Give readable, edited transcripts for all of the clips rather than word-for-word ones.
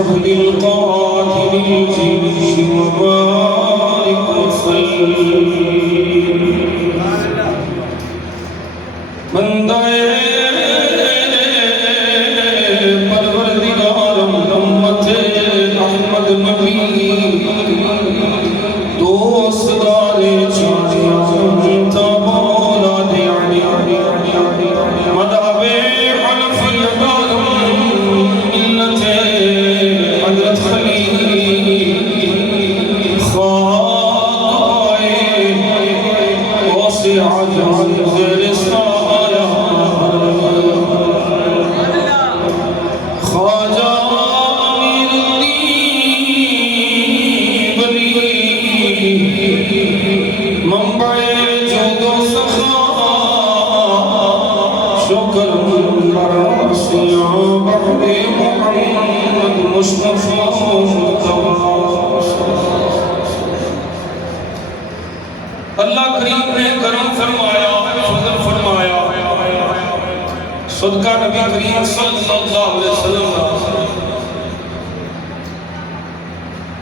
الحبل القاتل الجيش وبارك وسلم بندہ پروردگار امت احمد نبی دوستدار چاچا تابولا دیانی مذہب حنفیت ملت حضرت خلیل خواہ واسع عجل زیر سایہ خواجہ امیر الدین بلی منبع جود و سخا شکر مرسیاں بحر محمد مصطفیٰ اللہ کریم نے کرم فرمایا فضل فرمایا صدقہ نبی کریم صلی اللہ علیہ وسلم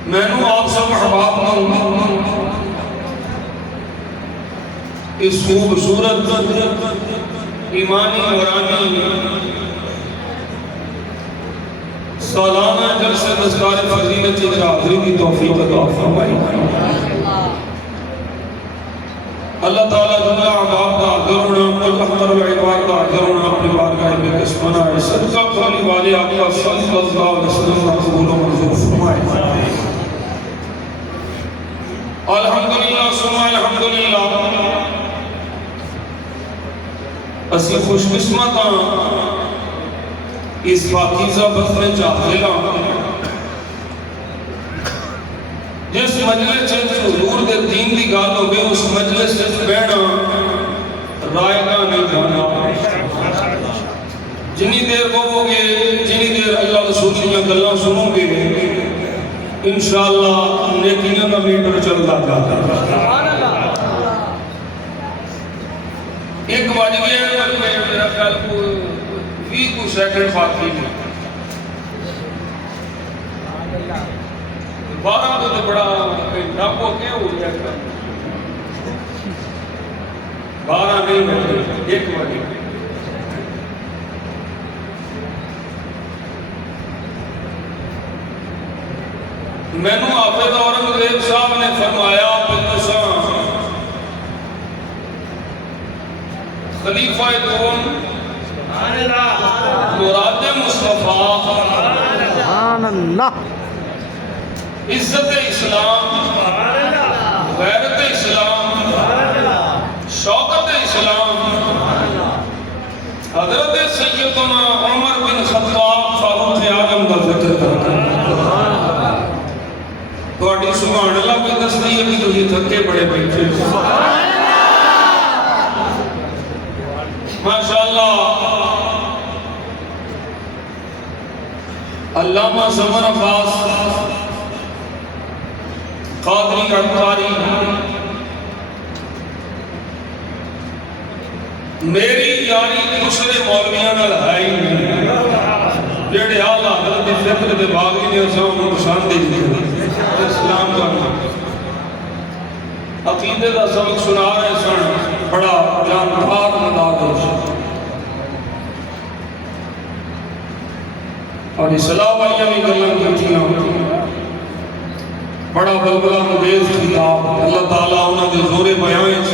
میں نے آپ سب احباب اس خوبصورت ایمانی نورانی سالانہ جلسہ تذکار فضیلت حاضری کی توفیق عطا فرمائی اللہ تعالیٰ دنیا عذاب کا حضرنا احمر العباد کا حضرنا اپنے بارگاہ میں قسمنا ہے صدقہ قبلی والے آقا صلی اللہ علیہ وسلم قبول و منظور فرمائے الحمدللہ ثم الحمدللہ اسی خوش قسمت اس پاکیزہ بس میں چاہتلا جس مجلس سے حضور دے دین دی گال ہو گئے اس مجلس سے بیٹھنا رائے گا نہیں جانا جنی دیر کو گے جنی دیر اللہ رسول کی گلاں سنو گے انشاءاللہ نیکیاں کا میٹر چلتا جاتا ایک واجبی ہے میرا خیال کو 20 سیکنڈ باقی ہے 12 تو بڑا گھنٹہ کو کیا ہو گیا 12 نہیں ایک بجے میں نے حافظ اورنگزیب صاحب نے فرمایا خلیفہ دوم مراد مصطفیٰ سبحان اللہ عزت اسلام غیرت اسلام شوکت اسلام حضرت سیدنا عمر بن خطاب فاروق اعظم کا ذکر کرتا ہے تو اڈی سبحان اللہ کوئی دستی ہے کہ تجھے تھکے بڑے بیٹھے ماشاءاللہ علامہ زمر عباس قادری اٹکاری میری یاری دوسرے مولویاں نہ لہائی نہیں جیڑے آلہ حضرت فکر دے باغی نے اساں انہوں پسند دے اسلام کا عقیدے کا سبق سنا رہے سن بڑا جاندار انداز اور اصلاح والیاں بھی گلاں کیتیاں بڑا بلبلہ انگیز کتاب اللہ تعالیٰ انہوں نے زور بیان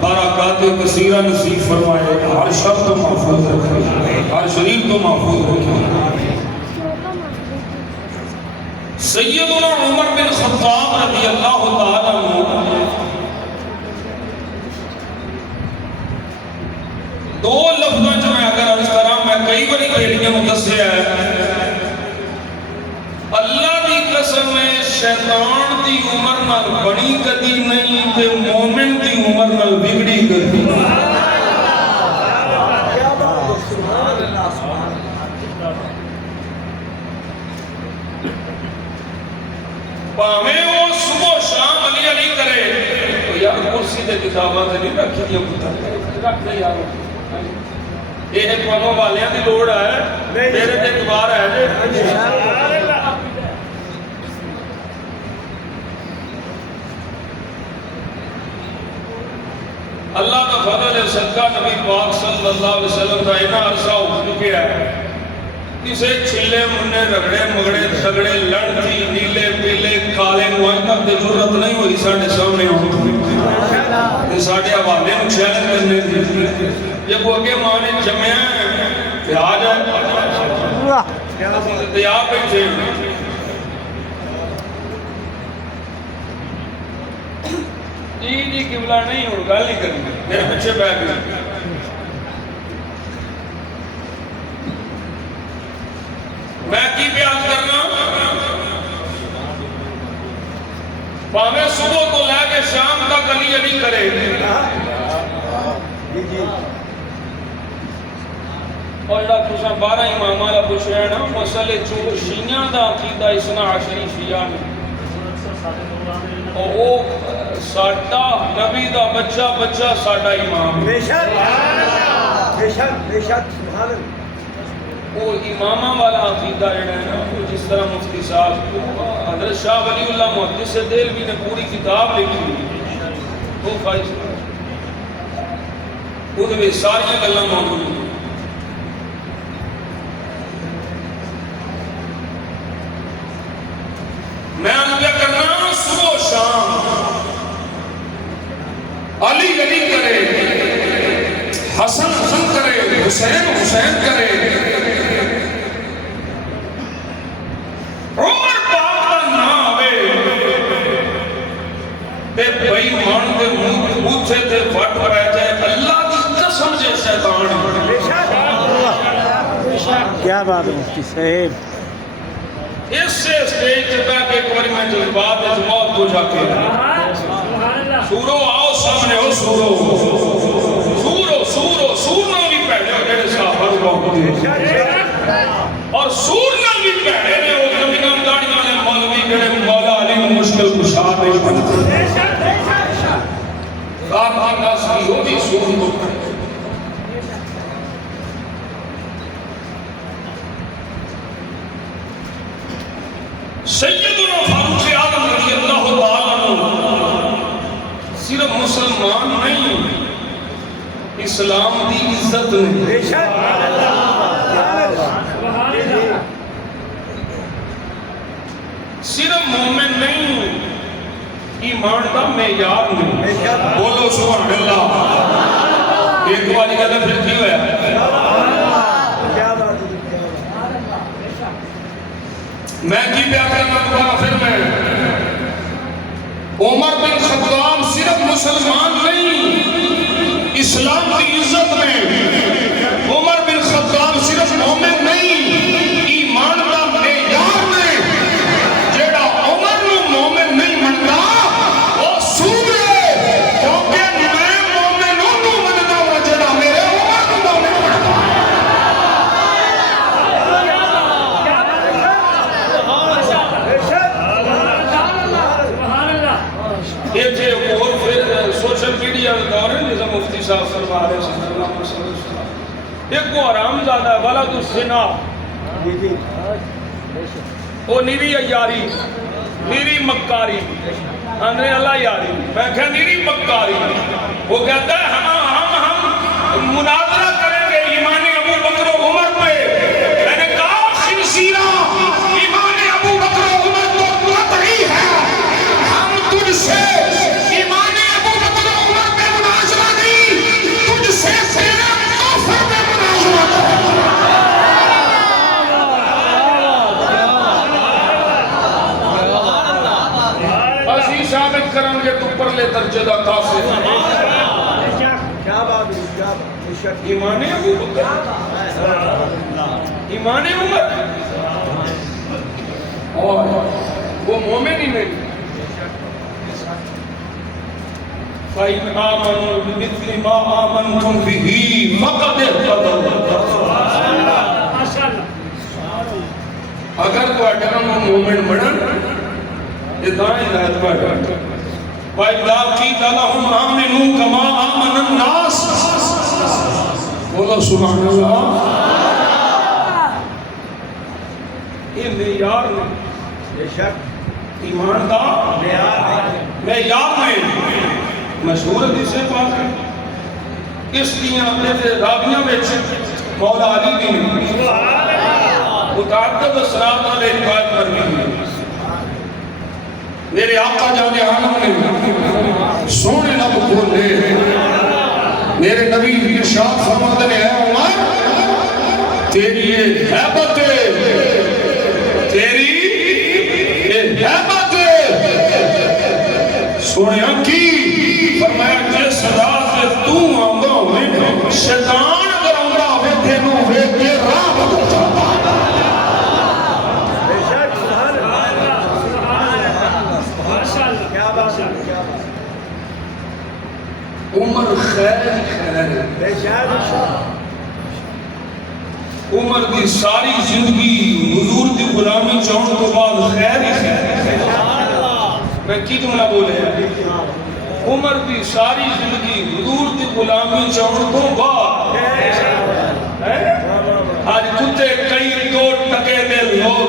برکات کثیرہ نصیب فرمائے ہر شب تو محفوظ رکھے ہر شریف تو محفوظ رکھے سیدنا عمر بن خطاب رضی اللہ تعالیٰ عنہ دو لفظوں جو میں اگر عرض کرام میں کئی بڑی بیٹیاں متصل ہے اللہ دی قسم میں شیطان دی عمر نال بڑی کدی نہیں تے مومن دی عمر نال بگڑی کدی پاہمیں وہ صبح شام علی علی کرے تو یار کرسی دے کتاباں سے نہیں رکھی دیا پتہ رکھ دے یار یہ ایک وانوں والیاں دی لوڑ ہے میرے تے اعتبار ہے نبی پاک صلی اللہ علیہ وسلم کا اینا عرصہ ہو چکا ہے کسے چھلے مننے رگڑے مگڑے تگڑے لڑتی نیلے پیلے کالے معاہدہ تے ضرورت نہیں ہوئی ساڑھے سامنے ہوتی ساڑھے حوالے نو چیلنج کرنے دی جب وہ اگے ماں نے جمعہ تے آ جائے تے آپ بیٹھے جی قبلہ نہیں ہوں گل نہیں کرنی میرے پیچھے بیٹھ گئے میں کی بیان کرنا پاوے صبح کو لے کے شام تک علی علی کرے اور جڑا تساں 12 اماماں دا پوچھیا ہے نا مسئلے جو شیعہ دا عقیدہ اثنا عشری شیعہ نے اور وہ ساڈا نبی دا بچہ بچہ ساڈا امام بے شک بے شک بے شک سبحان اللہ وہ امامہ والا عقیدہ ہے نا جس طرح مفتی صاحب حضرت شاہ ولی اللہ محدث دہلوی نے پوری کتاب لکھی وہ فائز خود میں ساری گلاں موجود ہیں میں کیا کرنا صبح شام علی علی کرے حسن حسن کرے حسین حسین کرے عمر پاک کا نام آوے تے بھائی مان دے موچھے تے وٹ رہ جائے اللہ کی قسم جے شیطان کیا بات ہے مفتی صاحب اس سے سٹیج پہ کہ ایک باری میں جذبات اس موت کو جا کے سورو آؤ سامنے ہو سورو سور نہ بھی پہلے ہو جڑے صحابہ کو اور سور نہ بھی پہلے نے وہ زمیناں داڑیاں نے مولوی جڑے مولا علی مشکل کشا نہیں بنتے آپ کی ناس کی ہو بھی سور کو سیدنا فاروق اعظم رضی اللہ تعالیٰ عنہ صرف مسلمان نہیں اسلام دی عزت نہیں بے شک صرف مومن نہیں ایمان کا معیار نہیں بولو سبحان اللہ ایک بار کہتا پھر کی ہوا کیا بات ہے میں کی بیان کرنا دوبارہ پھر میں عمر بن خطاب صرف مسلمان نہیں اسلام کی عزت میں عمر بن خطاب صرف مومن نہیں ایمان کا معیار میں جیڑا عمر نو مومن نہیں منتا وہ سور ہے کیونکہ میں مومنوں نو منتا ہوں جیڑا میرے عمر نو مومن منتا یہ تھے اور پھر سوشل میڈیا کا دور ہے جیسا مفتی صاحب فرما رہے صلی اللہ علیہ وسلم ایک کو حرام زادہ ہے ولد الزنا وہ نیری یاری نیری مکاری اندرے اللہ یاری میں کہا نیری مکاری وہ کہتا ہے ہم مناظرہ کریں گے ایمان ابو بکر و عمر پہ میں نے کہا خنزیرہ ایمان ابو بکر و عمر تو قطعی ہے ہم تجھ سے ایمان ابو بکر و عمر پہ مناظرہ نہیں تجھ سے تیرے کفر پہ مناظرہ کریں بس ہی ثابت کریں گے تو پرلے درجے دا کافر کیا بات ہے کیا بے شک ایمان ابو بکر ایمان عمر اور وہ مومن ہی نہیں فَإِنْ آمَنُوا بِمِثْلِ مَا آمَنْتُمْ بِهِ فَقَدْ اهْتَدَوْا اگر تو اٹھنا مومن بڑھن یہ دائیں ہدایت پر وَإِذَا قِيلَ لَهُمْ آمِنُوا كَمَا آمَنَ النَّاسُ بولو سبحان اللہ یہ معیار نہیں بے شک ایمان دا معیار میں مشہور حدیث سے پاک ہے اس دیاں راویاں وچ مولا علی دی متعدد اثرات والے روایت مروی ہے۔ میرے آقا جان عالم نے سونے لب کھولے، میرے نبی ارشاد فرماتے ہیں اے عمر تیری یہ ہیبت تیری یہ ہیبت سونے کی فرمایا جس رات تو آنگا ہوئے شیطان اگر آنگا ہوئے تینوں ہوئے کے راہ بدل جاتا عمر خیر عمر دی ساری زندگی حضور دی غلامی چاہن تو بعد خیر ہی خیر میں کی جملہ بولے عمر دی ساری زندگی حضور دی غلامی چاہن تو بعد آج کتے کئی دو ٹکے دے لوگ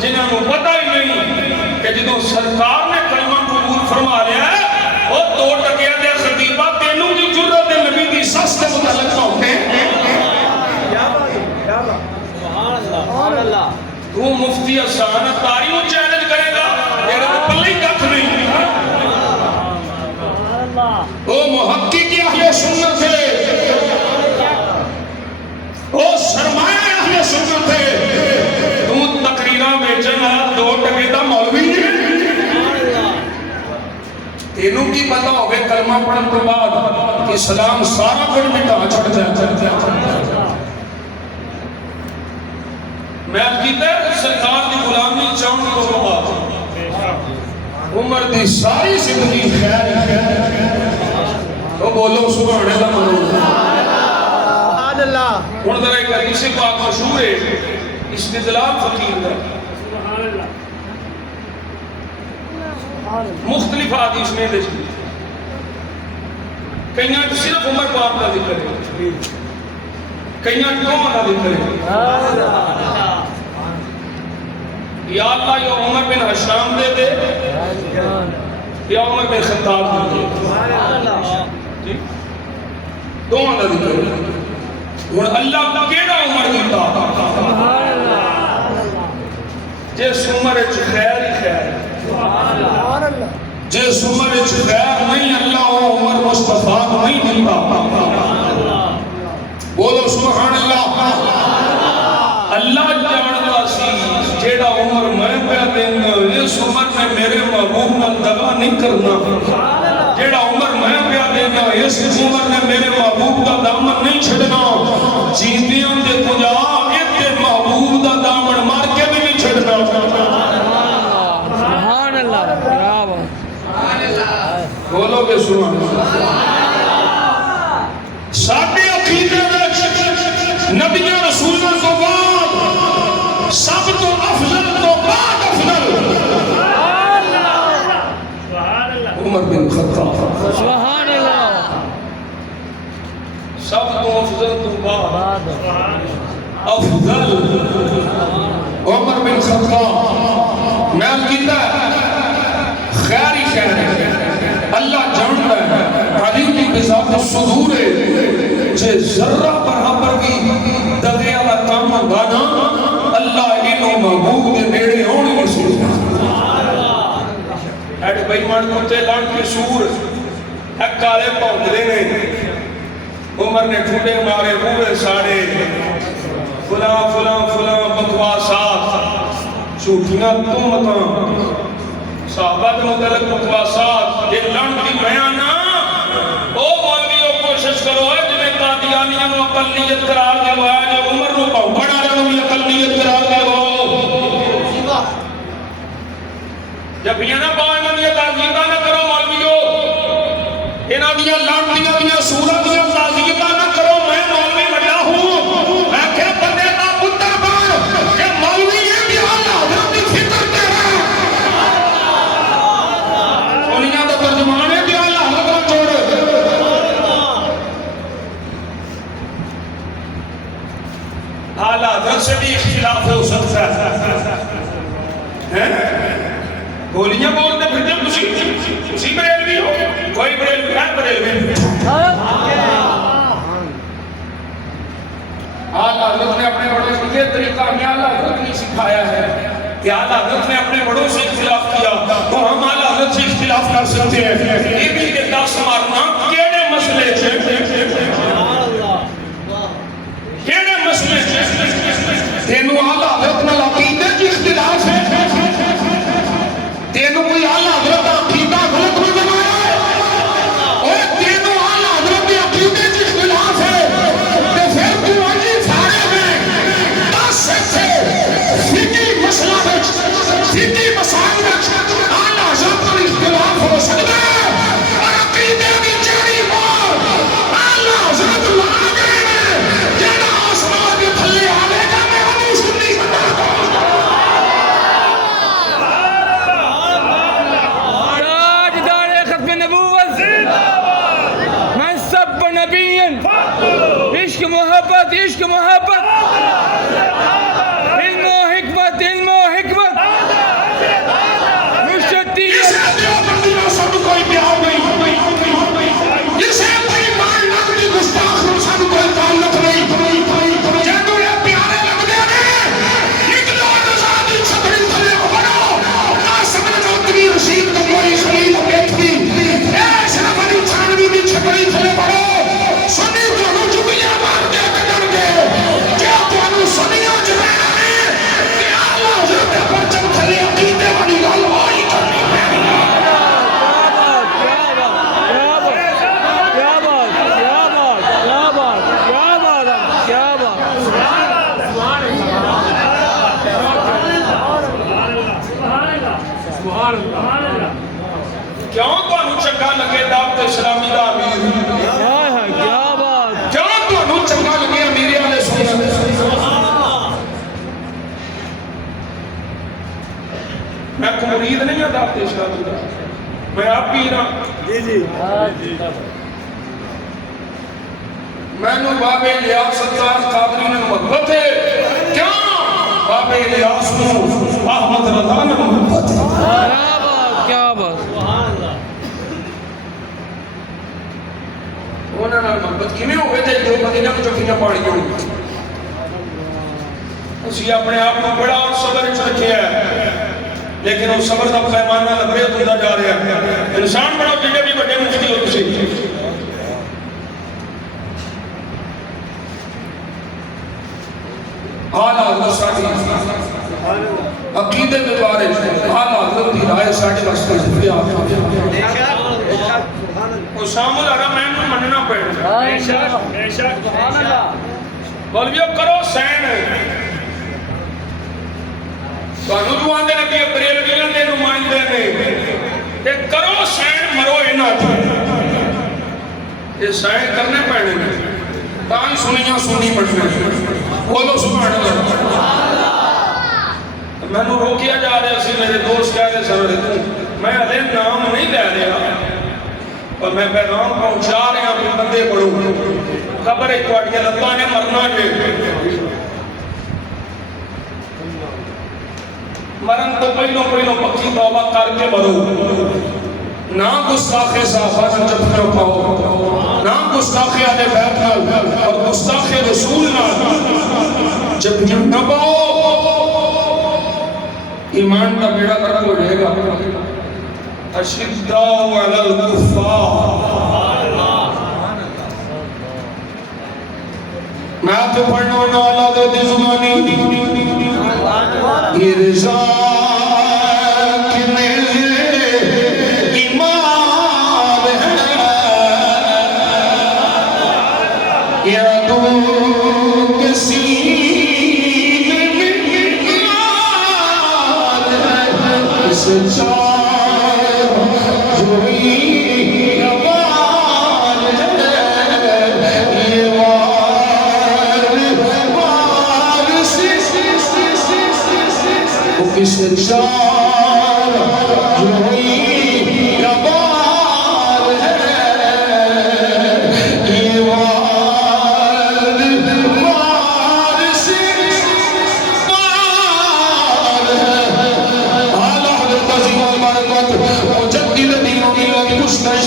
جنہاں نو پتہ ہی نہیں کہ جدوں سرکار نے کلمہ قبول فرما لیا ہے وہ دو ٹکے دے خطیبہ تینوں دی جرت دے نبی دی سس کے متعلق ہوتے ہیں۔ تو مفتی حسان تاریوں چیلنج کرے گا تیرے تو پلے کتھ نہیں۔ وہ محقق اہل سنت ہے، وہ سرمایہ اہل سنت ہے، تو تقریرہ میں جنہ دو ٹکے دا مولوی ہے۔ تینوں کی پتہ ہوگے کلمہ پڑھن کے بعد کہ اسلام سارا کچھ مٹا چھڑ جائے۔ میں کہتا ہے سرکار دی غلامی چاہن کو بعد عمر دی ساری زندگی خیر تو بولو سبحان اللہ سبحان اللہ۔ ہن ذرا ایک حدیث پاک مشہور ہے استدلال فقیر کا، مختلف حدیث میں دیکھیں کئیاں صرف عمر پاک کا ذکر ہے، کئیاں کون کا ذکر ہے۔ یا اللہ یا عمر بن حشام دے دے یا عمر بن خطاب دے دے دونوں کا ذکر ہے۔ اور اللہ کیڑا عمر دیتا جس عمر وچ خیر ہی خیر، جس عمر وچ خیر نہیں اللہ وہ عمر مصطفیٰ نہیں دیتا۔ بولو سبحان اللہ۔ اللہ جانتا سی جیڑا عمر میں پہ دینا اس عمر میں میرے محبوب نہ دغا نہیں کرنا، جیڑا عمر میں پہ دینا اس عمر میں میرے محبوب کا دامن نہیں چھڑنا، جیندیاں دے کجا ایتے محبوب کا دامن مار کے بھی نہیں چھڑنا۔ سبحان اللہ برابر بولو گے سبحان اللہ۔ ساڈے عقیدے وچ نبیوں رسولوں کو بعد سب تو افضل تو بعد افضل عمر بن خطاب، سبحان اللہ سب تو افضل تو بعد افضل عمر بن خطاب۔ میں کہتا خیر ہی خیر ہے، اللہ جانتا ہے علی کی بذات الصدور ہے، جے ذرہ برابر بھی دغے والا کام گانا اللہ انہوں محبوب دے نیڑے ہونے نہیں سوچتا۔ ایڈ بھائی مان کتے لان کے سور ایک کالے پہنچے نے عمر نے ٹھوٹے مارے ہوئے ساڑے فلاں فلاں فلاں بکواسات جھوٹیاں تہمتاں صحابہ کے متعلق بکواسات یہ لان کی بیانہ او مولویوں کوشش کرو ہے جنہیں قادیانیاں نو اقلیت قرار دے ہوا ہے جو عمر نو پڑھا رہے نو اقلیت قرار دے ہوا جب یہ نہ باؤں انہوں تعزیتہ نہ کرو مولویوں، انہوں دیا لانٹیاں دیا سورہ دیا تعزیتہ نہ کرو، میں مولوی بڑا ہوں، میں کہ بندے کا پتر بار کہ مولوی یہ بھی اللہ حضرت کی فکر دے رہا ہے سونیاں تو ترجمانے بھی اللہ حضرت چھوڑے۔ اعلیٰ حضرت سے بھی اختلاف ہو سکتا ہے، گولیاں بولتے پھر جب کسی بریلوی ہو کوئی بریلوی ہے بریلوی طریقہ ہمیں اعلیٰ حضرت نے سکھایا ہے کہ اعلیٰ حضرت نے اپنے بڑوں سے اختلاف کیا تو ہم اعلیٰ حضرت سے اختلاف کر سکتے ہیں. یہ بھی کہ 10 مارنا کیڑے مسئلے سے کیڑے مسئلے سے تینوں اعلیٰ حضرت نے عقیدے کی اختلاف ہے تینوں کوئی اعلیٰ حضرت عقیدہ غلط نہیں بنایا ہے اور تینوں اعلیٰ حضرت کے عقیدے کی اختلاف ہے تو پھر تو انجی سارے میں 10 سے فقہی مسئلہ میں فقہی مسائل میں اعلیٰ حضرت کا اختلاف ہو سکتا ہے اور عقیدے کی چاری مار اعلیٰ حضرت لا گئے ہیں جینا آسمان کے تھلے آلے گا میں انہوں سنی بنا تاجدار ختم نبوت من سب نبیا عشق محبت عشق محبت علم و حکمت علم و حکمت مشتیت اسے دیوبندیوں سب کوئی پیار نہیں اسے کوئی مان لگنی گستاخوں سب کوئی تعلق نہیں جنہوں نے پیارے لگ دے نکلو نزادی چھتری تھلے کو بڑھو قاسم نجاتنی رشید کو کوئی خلیل بیٹھی ایسے بڑی چھانوی بھی چھتری تھلے بڑھو سنی تو جبیاں مار دے کر گے کیا تو سنیوں جبیاں ہے کہ اعلیٰ حضرت پرچم تھلے عقیدے بڑی گل ہوئی کرنی ہے کیوں تو چنگا لگے دعوت اسلامی دا امیر کیوں تو چنگا لگے امیر علیہ سنت میں کو مرید نہیں ہوں دعوت اسلامی دا میں آپ پیر ہوں میں نے بابے الیاس ستار قادری نے محبت ہے کیوں بابے الیاس کو احمد رضا نے محبت ہے کیا بات انہوں نے محبت کی میں ہوئے تھے جو مدینہ کو چکیاں پاڑی جو اسی اپنے آپ کو بڑا اور صبر رکھے ہے لیکن وہ صبر کا پیمانہ لبریت ہوتا جا رہا ہے انسان بڑا جنہیں بھی بڑے مفتی ہوتے سے اعلیٰ حضرت ساٹھی عقیدے میں بارے اعلیٰ حضرت کی رائے ساٹھی واسطے جب اسام الحرمین میں مننا پڑے بولویو کرو سین تو انہوں آندے نبی بریلویاں دے نمائندے نے کہ کرو سین مرو اینا یہ سین کرنے پڑنے تاں سنیاں سنی پڑنے بولو سبحان اللہ میں نے روکیا جا رہا سی میرے دوست کہہ رہے سر میں علیہ نام نہیں دے رہا اور میں پیغام پہنچا رہا ہوں بندے پڑھو خبر ایک واٹی اللہ نے مرنا ہے مرن تو پہلوں پکی توبہ کر کے مرو نہ گستاخی صحابہ نے جب نہ پاؤ نہ گستاخی آلے بیت نال اور گستاخی رسول نال جب نہ پاؤ ایمان کا بیڑا کرنا ہو جائے گا اشداء علی الکفار میں تو پڑھنا ہونا اللہ دو دی زمانی ارزا کنے ایمان ہے یا تو کسی اس چار جوئی آباد ہے یہ وار کس چار جوئی آباد ہے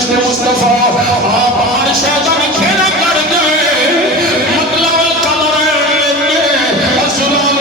یہ مصطفیٰ آپ عائشہ کا بھی کھیلا کر گئے مطلب القمر اسلام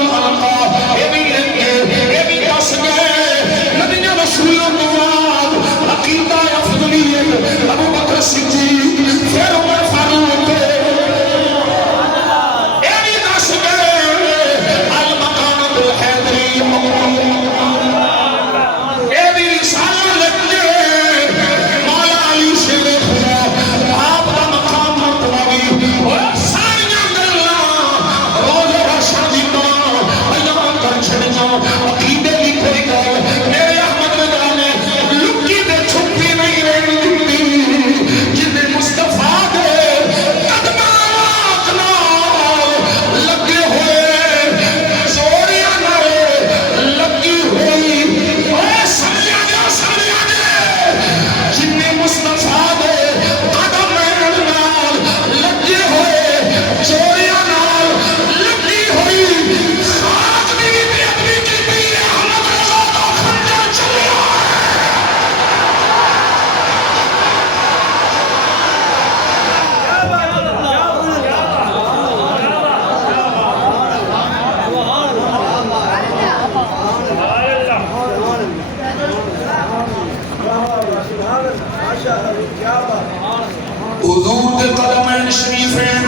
حضور دے قدمین شریفین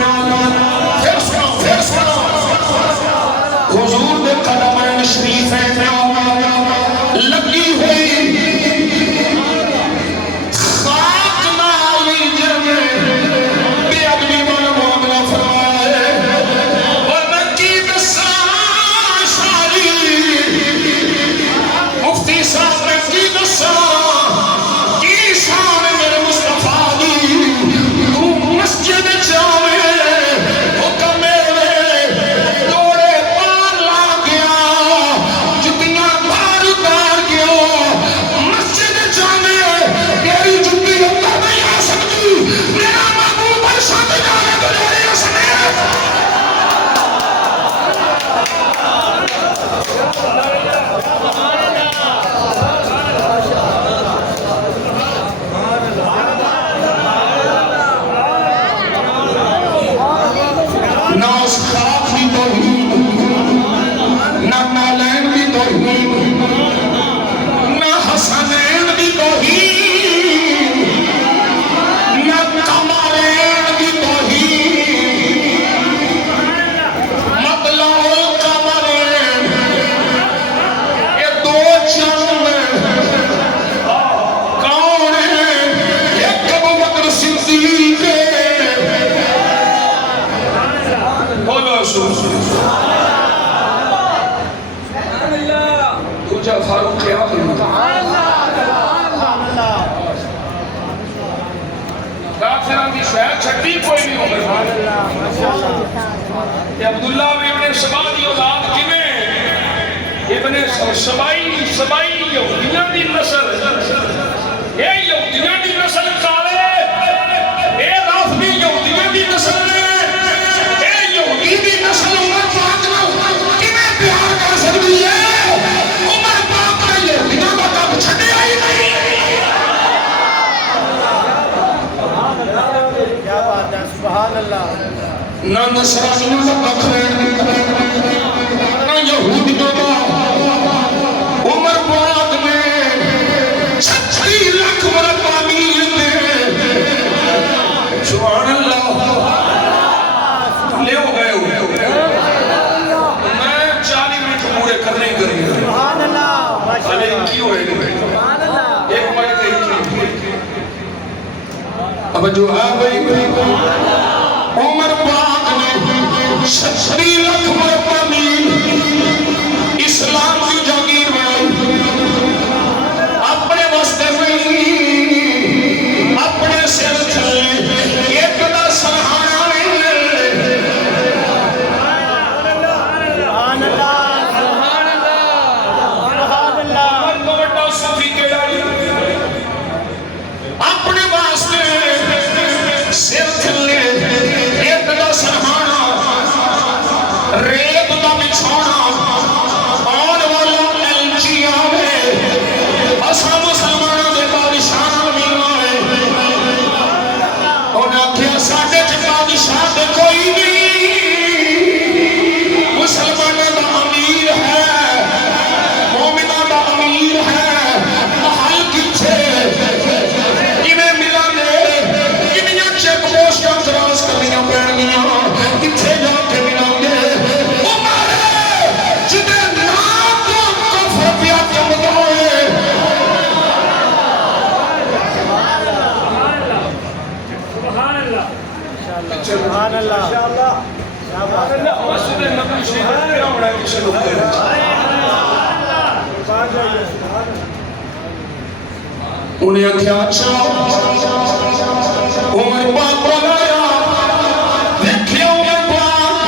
پھر سنو حضور دے قدمین شریفین لگی ہوئی خاک نالی جمع بے ادبی من معاملہ فرمائے اور میں کی دساں شاری مفتی صاحب میں کی دساں کی شان میرے مصطفیٰ دی تو مسجد جاوے حکم میرے دوڑے پار لا گیا جتیاں بار اتار گیا مسجد جاوے میری جتی اندر نہیں آ سکتی میرا محبوب پر ساتھ جانے تو میرے سمیت نہ اس خاک بھی توہین نہ نالین بھی توہین نہ حسنین بھی توہین نہ قمرین بھی توہین مطلع القمرین یہ دو چند کون ہیں ایک ابو بکر صدیق بولو دوجہ فاروق اعظم کافران کی شہر چھٹی کوئی نہیں ہوگا کہ عبداللہ ابن سبا دی اولاد کمیں ابن سبائی یہودیاں دی نسل اے یہودیاں دی نسل کالے اے رافضی یہودیاں دی نسل اے یہودی دی نسل عمر پاک نہ کمیں پیار کر سکتی ہے عمر پاک نے یہودیاں کا کب چھٹے آئی نہیں کیا بات ہے سبحان اللہ نہ نصرانیوں کا بخرین نہ یہودیوں کا عمر پاک میں 36 لاکھ مربع میل میں سبحان اللہ لے ہو گئے میں 40 منٹ پورے کرنے کریں سبحان اللہ بھلے کی ہوئے سبحان اللہ ایک بار کہیں اب جو ہے بھئی عمر پاک نے 36 لاکھ مربع میل اسلام کی جاگیر میں اپنے واسطے میں اپنے سر چلے ایک دا سلحانہ سبحان اللہ سبحان اللہ سبحان اللہ عمر کو بڑا صوفی کے لائی اپنے واسطے سر چلے ایک دا سلحانہ ریت دا بچھونا آن والا ایلچی آوے اسا مسلمانوں دے بادشاہ ملنا ہے انہاں کیا ساڑھے چھ بادشاہ دے کوئی نہیں مسلمانوں دا امیر ہے مومنوں دا امیر ہے محل کچھے کمیں ملا لے کمیاں چیک پوسٹ اعتراض کرنیاں پڑھ گیاں کتھے جا کے ملا گے عمر جدے نام کو کفر پیا کے مدعوے سبحان اللہ انشاءاللہ مسجد نبی شریف میں بڑا کسی لوگ دے انہیں اکھیا اچھا عمر پاک بلایا دیکھیا عمر پاک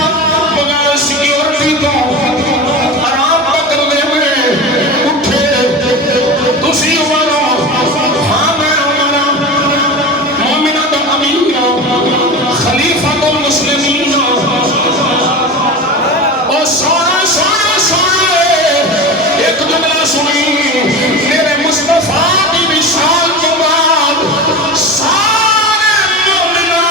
بغیر سیکیورٹی تو آرام پکڑ دے میں اٹھے تسی عمر ہاں میں عمر مومنہ دا امیر خلیفہ المسلمین اور سونا ایک جملہ سنی میرے مصطفیٰ کی مثال کے بعد سارے مومنہ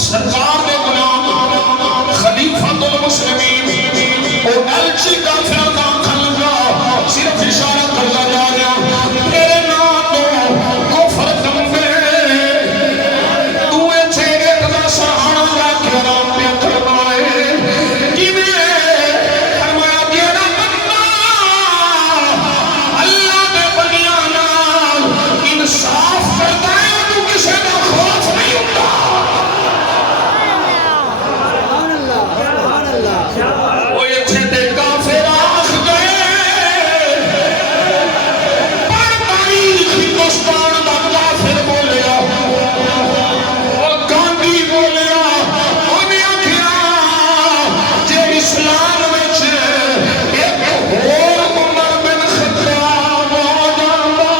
سرکار دے غلام خلیفۃ المسلمین او ایلچی کا فردا کھلگا صرف اشارہ کرتا جا رہا تیرے نام تو کفر دمبے تو چھے ایک دا سہانا جا کے رام پہ کروائے کی میں فرمایا گیرا بندہ اللہ دے بنیانا انصاف کرتا ہے تو کسے کا خوف نہیں ہوتا وہ یہ چھتے کافر آخ گئے پر تاریخ ہندوستان دا کافر بولیا وہ گاندھی بولیا انہیں آکھیا جے اسلام وچ ایک اور عمر بن خطاب آ جاندا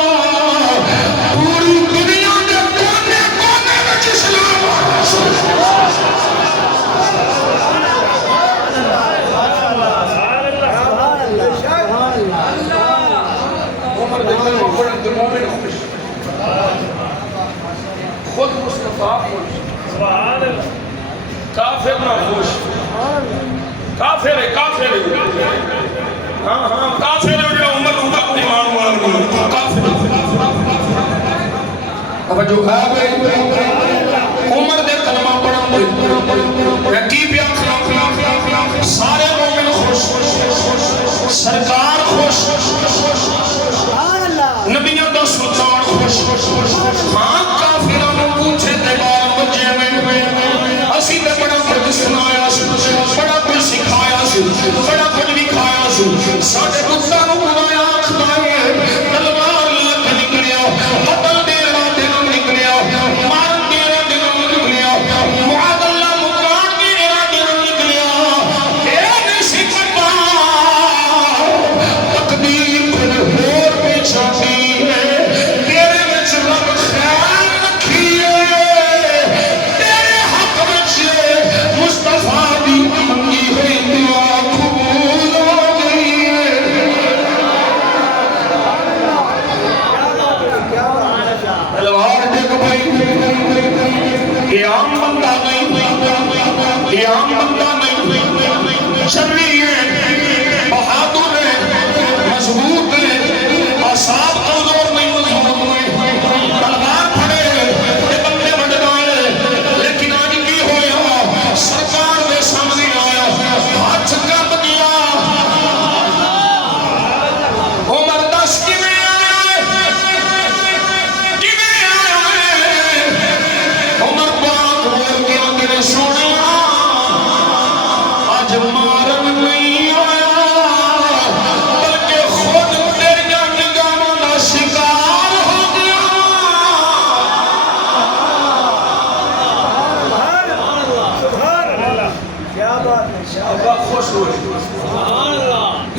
پوری دنیا دے کونے کونے وچ اسلام عمر دے کلمہ پڑھن تے مومن خوش خود مصطفیٰ خوش سبحان اللہ کافر نہ خوش کافر ہے ہاں ہاں کافر ہے جو عمر ایمان والا کافر اب جو ہے عمر دے کلمہ پڑھن تے کی پیا سارے مومن خوش سرکار خوش نبیوں دا سلطان خوش ہاں کافروں نے پوچھے تے بال بچے میں اسی تے بڑا کچھ سنایا سی بڑا کچھ سکھایا سی بڑا کچھ دکھایا سی ساڈے بزرگاں نوں بلایا کھدائے تلوار لے کے نکلیا قتل دینا دن نکلیا مارن دینا دن نکلیا معاذ اللہ مکان دینا دن نکلیا اے نہیں سی پتا تقدیر پھر ہور پیچھے شرعی ہے بہادر ہے مضبوط ہے اصحاب کمزور نہیں مضبوط ہوئے تلوار پھڑے یہ بندے بڑھائے لیکن آج کی ہویا سرکار دے سامنے آیا ہاتھ کب گیا عمر دس کی میں آیا عمر پاک بول کے آگے سونا آج مارن نہیں آیا بلکہ خود تیریا نگاہوں کا شکار ہو گیا کیا بات ہے اللہ خوش ہوئے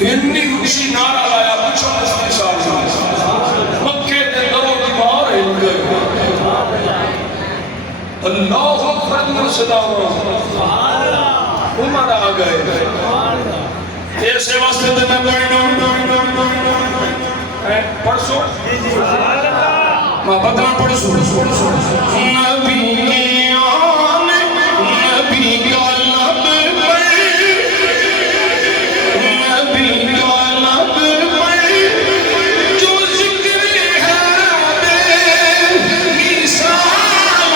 اتنی خوشی نعرہ لایا پوچھو مفتی صاحب مکے کے دروں کی باہر ہل گئے اللہ اکبر صدا عمر آ گئے ایسے واسطے تے میں پڑھنا پڑھسو محبت نہ پڑھسو نبی کے آنے نبی کا لب نبی کا لب جو ذکر ہے بے مثال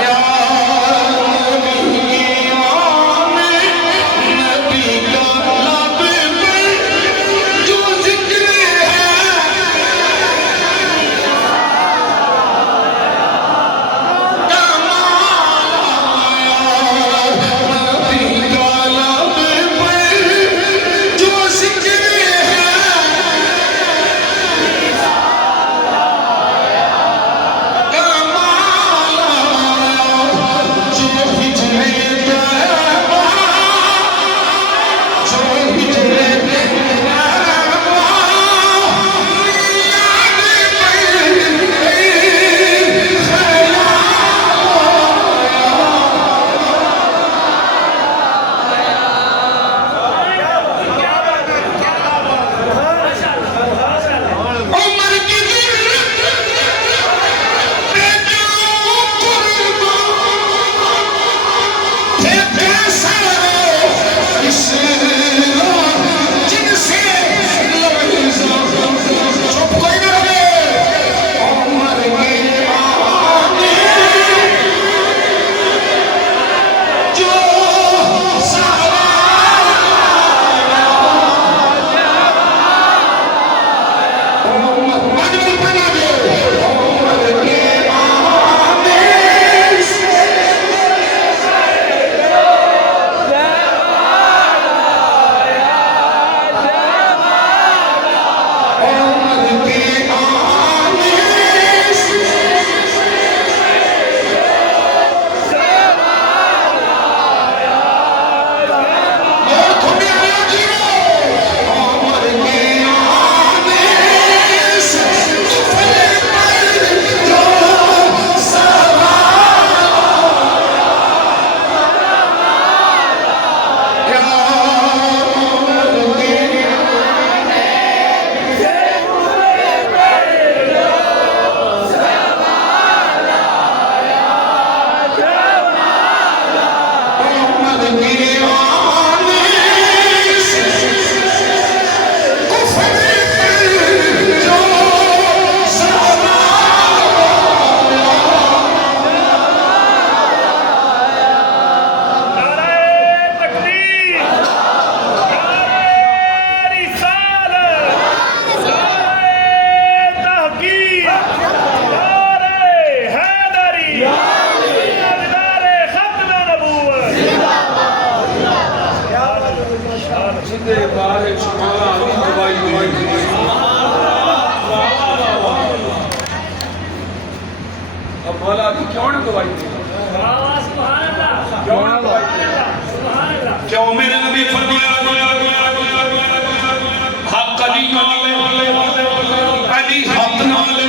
یا نبی کے آنے نبی کا لب جو ذکر ہے اب مولا علی کیوں نہ گواہی دے؟ کیوں نہ گواہی دے؟ کیوں میرے نبی فرمایا حق علی نالے علی حق نالے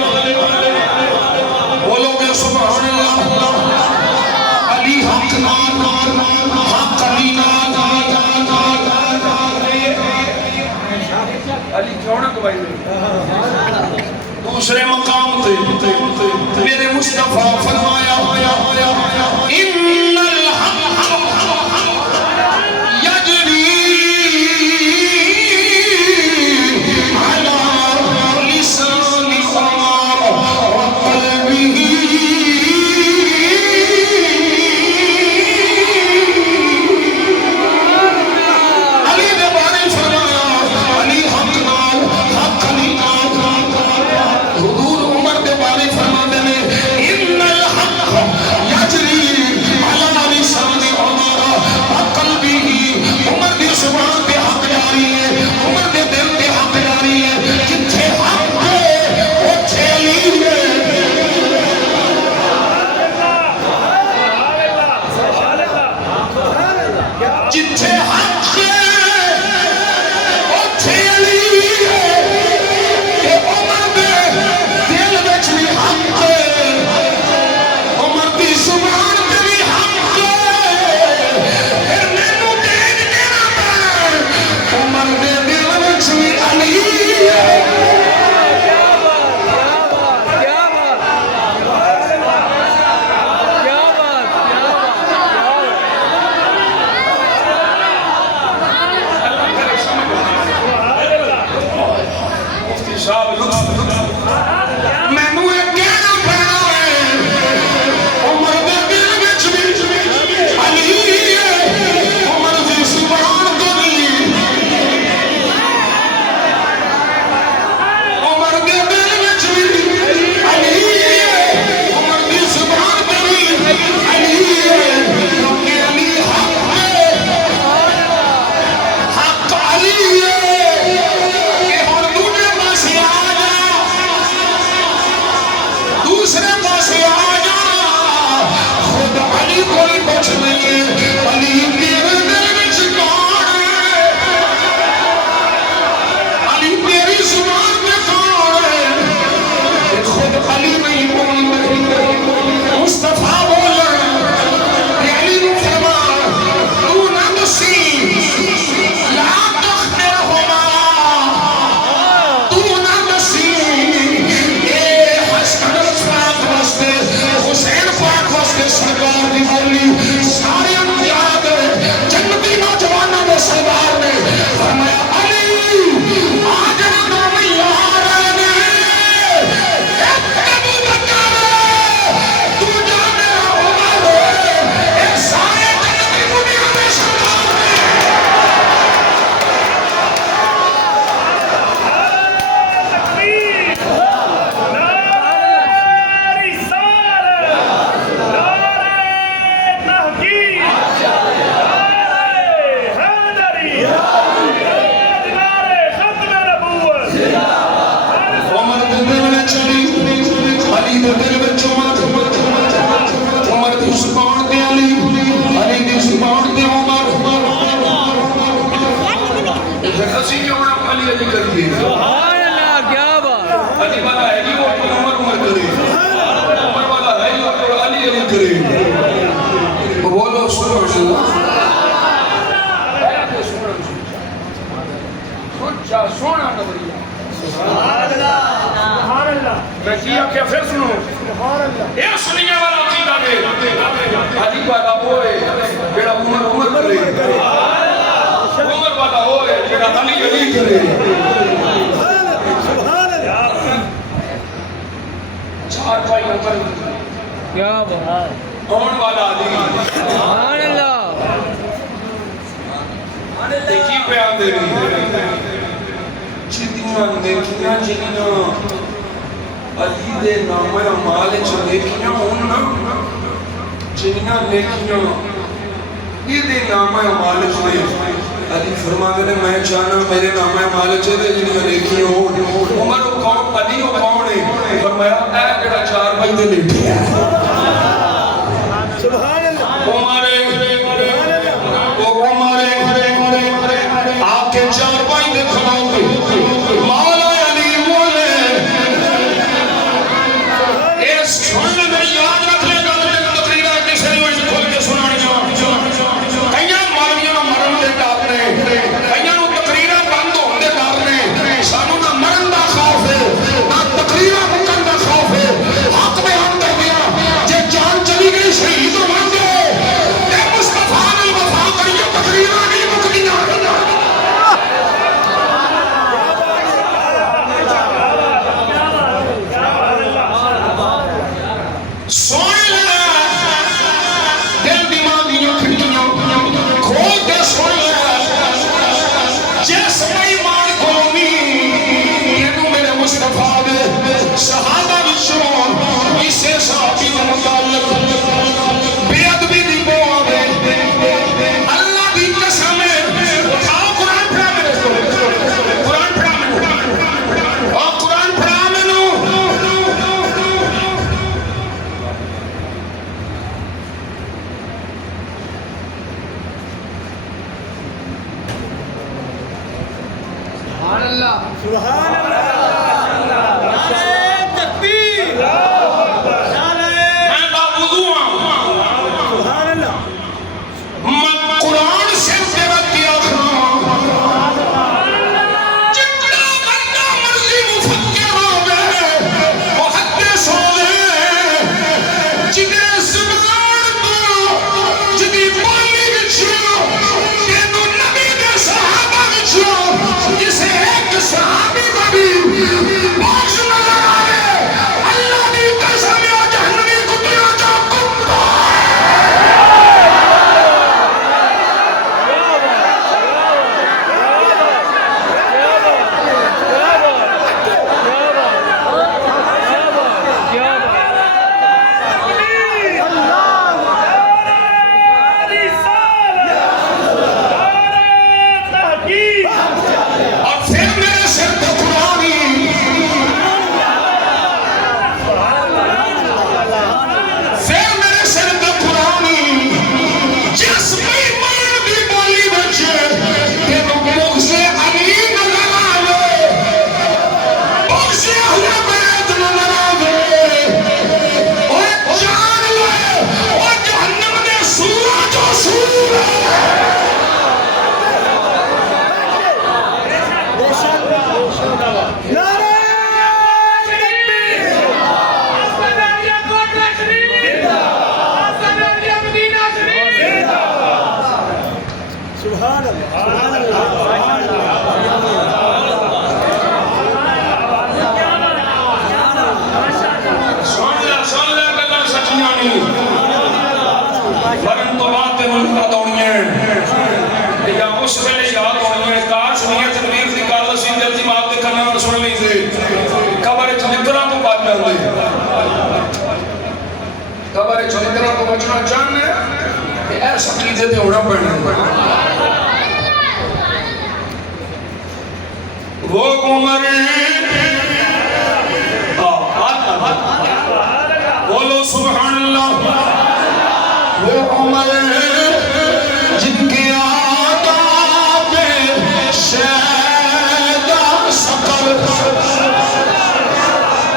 بولو گے سبحان اللہ علی حق نال حق علی نال علی کیوں نہ گواہی دے؟ دوسرے مقام تے میرے مصطفیٰ فرمایا ان الحق یجری علی لسان عمر وقلبه علی نے بارے فرمایا علی حق نال حق علی نال حضور عمر دے بارے فرماتے ہیں ان الحق یجری علی لسان عمر وقلبه عمر دی زبان پہ حق جاری ہے عمر دے دل پہ حق جاری ہے جتھے حق ہے اوتھے علی ہے جتھے حق ہے اوتھے علی ہے کہ عمر دے دل وچ بھی حق ہے عمر دی زبان تے بھی حق ہے پھر مینوں دیکھ دینا عمر دے دل وچ بھی علی ہے مفتی صاحب مینوں یہ کہنا پینا ہے عمر دے دل وچ بھی علی ہے عمر دی زبان تے بھی عمر دے دل وچ بھی علی ہے عمر دی زبان تے بھی علی ہے کیونکہ علی حق ہے حق علی ہے کہ ہن دوسرے پاسے آ جا دوسرے پاسے آ جا خود علی کوئی کچھ نہیں ہے علی تیرے دل وچ کون ہے علی تیری زبان پہ کون ہے کہ خود علی نہیں بولتا مصطفیٰ بولا کہ علی نے فرمایا تو نہ دسی لا تخبرهما تو نہ دسی اے حسن پاک واسطے حسین پاک واسطے سرکار دی بولی سارے یاد جنتی نوجوانوں نے سرکار نے فرمایا علی آج نام یار نے ایک ابو بکر تو جا میرا عمر اے سارے جنتی دنیا میں سرکار نے عمر دے دل وچ علی دے دل وچ عمر دی زبان تے علی علی دی زبان تے عمر اسی کیوں نہ علی علی کریے سبحان اللہ کیا بات علی والا ہے جی وہ عمر عمر کرے عمر والا ہے جی وہ علی علی کرے بولو سبحان اللہ سونا نبی میں کیا کہ پھر سنو یہ سنیا والا عقیدہ دے علی والا وہ ہے جڑا عمر عمر کرے عمر والا وہ ہے جڑا علی علی کرے چار پائی عمر کیا بات کون والا علی سبحان اللہ دیکھی پیان دے رہی جتنا نیکیاں جنیاں علی دے نام اعمال چ نیکیاں ہون نا جنیاں نیکیاں یہ دے نام اعمال چ علی فرماتے نے میں چاہنا میرے نام ہے مالچے دے جنہیں دیکھی ہو عمر وہ کون علی وہ کون ہے فرمایا اے جڑا 4 بجے لیٹی ہے سبحان اللہ عمر آکے 4 بجے کھلاؤں گے مولا علی بولے اے سن میں یاد رکھ لے گا تقریرہ کسی نے وجہ کھول کے سنانی کئیاں مارویاں مرن دے ڈارنے کئیاں تقریرہ بند ہونے ڈارنے سانو نہ مرن دا خوف ہے نہ تقریرہ مکن دا خوف ہے حق میں ہم کر دیا جے جان چلی گئی شہید ہو من دے اے مصطفیٰ نے وفا کریے تقریرہ نہیں مکدیاں سوئے دل دیماغیاں کھڑکیاں کھول کے سوئے جس ایمان قومی یہ میرے مصطفیٰ دے صحابہ وچوں اسے صحابی کا متعلق بے ادبی دی بو آوے اللہ دی قسم ہے اٹھاؤ قرآن پڑھا میرے کو قرآن پڑھا میں اور قرآن پڑھا میں نو سبحان اللہ تکبیر میں باوضو ہوں سبحان اللہ میں قرآن سے تیرا کیا کھاں جتنا بندہ مرضی مفکر ہوگے محدث ہوگے جنہیں زبان کو جنہیں پانی بچھو تینو نبی دے صحابہ بچھو جسے ایک صحابی بڑی باکس نظر آئے اللہ دی قسم یا جہنمی کتیاں جا کتا اور پھر میرے سر پہ قرآنی پھر میرے سر پہ قرآنی جس ایمان دی بولی بچے تینو بغض علی نظر آوے بغض اہل بیت نظر آوے اوہ جان لے اوہ جہنم دے سورہ جو سور ہے نعرہ سبحان سن لے گلا سچیاں نہیں مرن تو بعد تے ملکہ دونی ہے یا اس ویلے یاد ہونی ہے کاش نہیں تدبیر دی گل اسی دل دماغ دے کناں سن لئی تے قبر وچ نکراں تو بچ جاندے قبر وچ نکراں تو بچنا چاہنے تے اس عقیدے تے ہونا پینا وہ عمر بولو سبحان اللہ وہ عمر جن کے آداب شیدہ سقر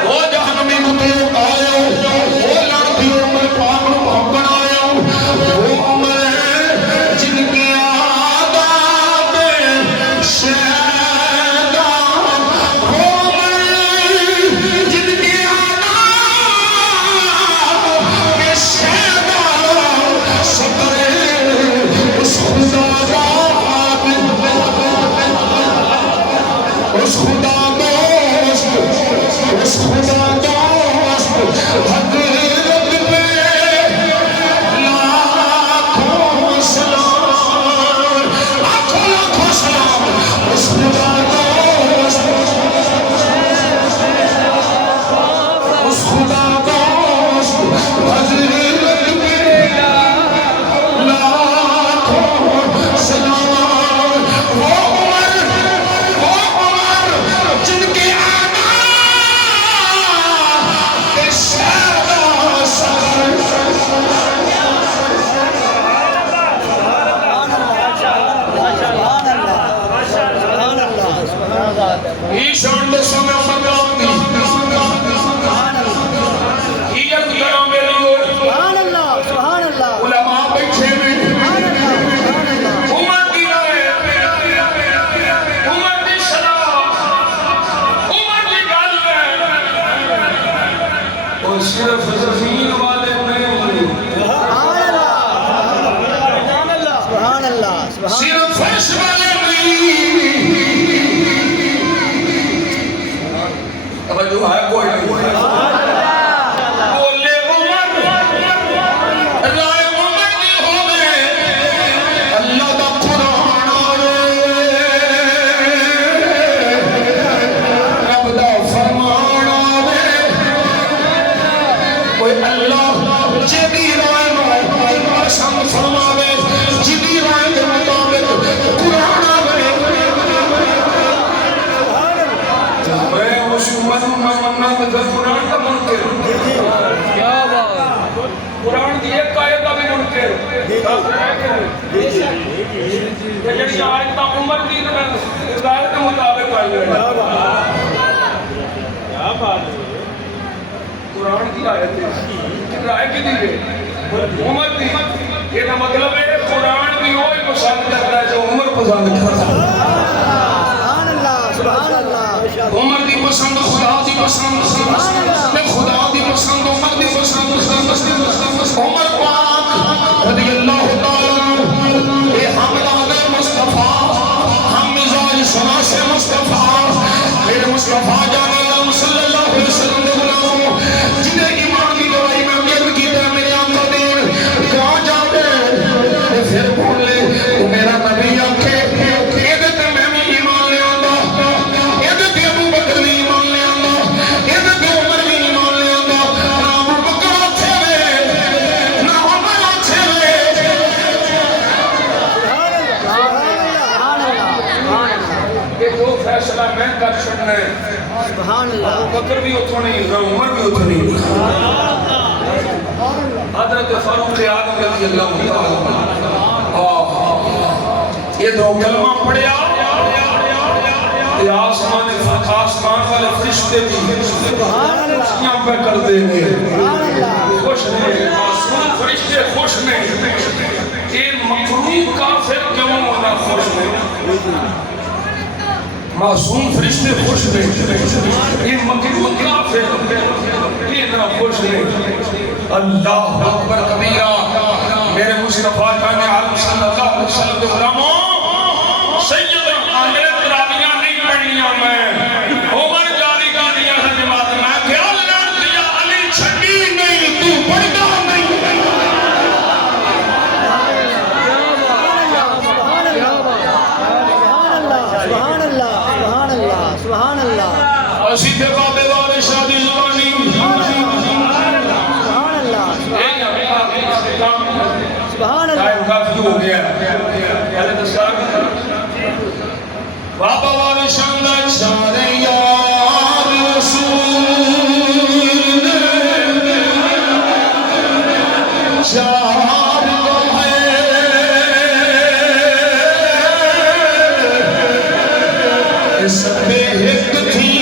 وہ جہنمی مطلوب آئے وہ لڑکی عمر پاک محبت آئے وہ عمر جن کے آداب شیدہ وہ عمر جن کے آداب شیدہ سقر اس خدا کوئی اللہ جدی رائے پسند فرماوے جدی رائے کے مطابق قرآن آوے میں اس امت میں مننا تھا قرآن کا منکر کیا بات قرآن کی ایک آیت کا بھی منکر یہ جڑی آیت کا عمر کی ہدایت کے مطابق آئی ہے قرآن کی آیت ہے رائے کی دی ہے عمر دی یہ مطلب ہے قرآن کی وہی پسند کرتا ہے جو عمر پسند کرتا ہے سبحان اللہ سبحان اللہ عمر دی پسند خدا دی پسند میں خدا دی پسند عمر دی پسند عمر پاک رضی اللہ تعالیٰ اے حملہ مصطفیٰ ہم مزاج سنا سے مصطفیٰ میرے مصطفیٰ جان اللہ صلی اللہ علیہ وسلم نے غلاموں جنہیں ایمان کی گواہی میں امید کی ہے میرے آقا دین کہاں جاتے ہیں پھر بھول لے تو میرا نبی آکھے ایدت میں بھی ایمان لے آندا ایدت ابو بکر بھی ایمان لے آندا ایدت عمر بھی ایمان لے آندا نہ ابو بکر آچھے وے نہ عمر آچھے وے یہ جو فیصلہ میں کر چھڑنا ہے سبحان اللہ ابو بکر بھی اتھو نہیں رہا عمر بھی اتھو نہیں حضرت فاروق اعظم رضی اللہ تعالیٰ یہ دو کلمہ پڑھیا یہ آسمان والے فرشتے بھی یہاں پہ کر دیں گے خوش نہیں آسمان فرشتے خوش نہیں یہ مکروہ کافر کیوں ہونا خوش نہیں معصوم فرشتے خوش نہیں یہ مکروہ کافر یہ نہ خوش نہیں اللہ اکبر کبیرہ میرے مصطفیٰ جان عالم صلی اللہ علیہ وسلم کے غلاموں سید آخرت راویاں نہیں پڑھنیاں میں عمر جاری گاڑیاں سے جماعت میں خیال رکھ دیا علی چھٹی نہیں تو پڑھتا نہیں سبحان اللہ سبحان اللہ سبحان اللہ اسی دے بابے والے شادی زبانی سبحان اللہ سبحان اللہ ٹائم کافی ہو گیا پہلے دستار بابا والے شاندہ چارے یار رسول چار کو ہے سب ایک تھی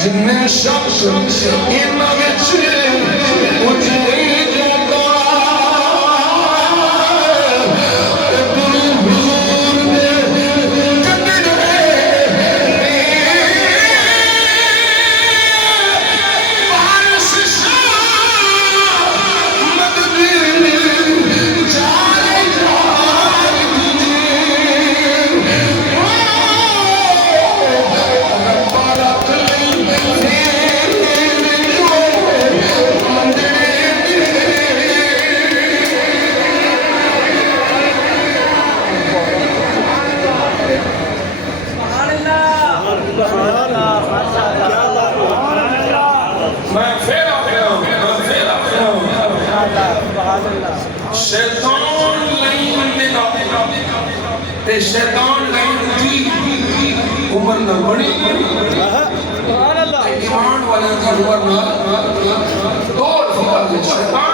جنہیں شخص ان وچ اجڑ جاتا گرو حضور دے کٹڑے وارث شاہ مدد جار جار میں پھر آیا ہوں شیطان لائن تے شیطان لائن تھی عمر نہ بڑی ایمان والے کی عمر نہ دور شیطان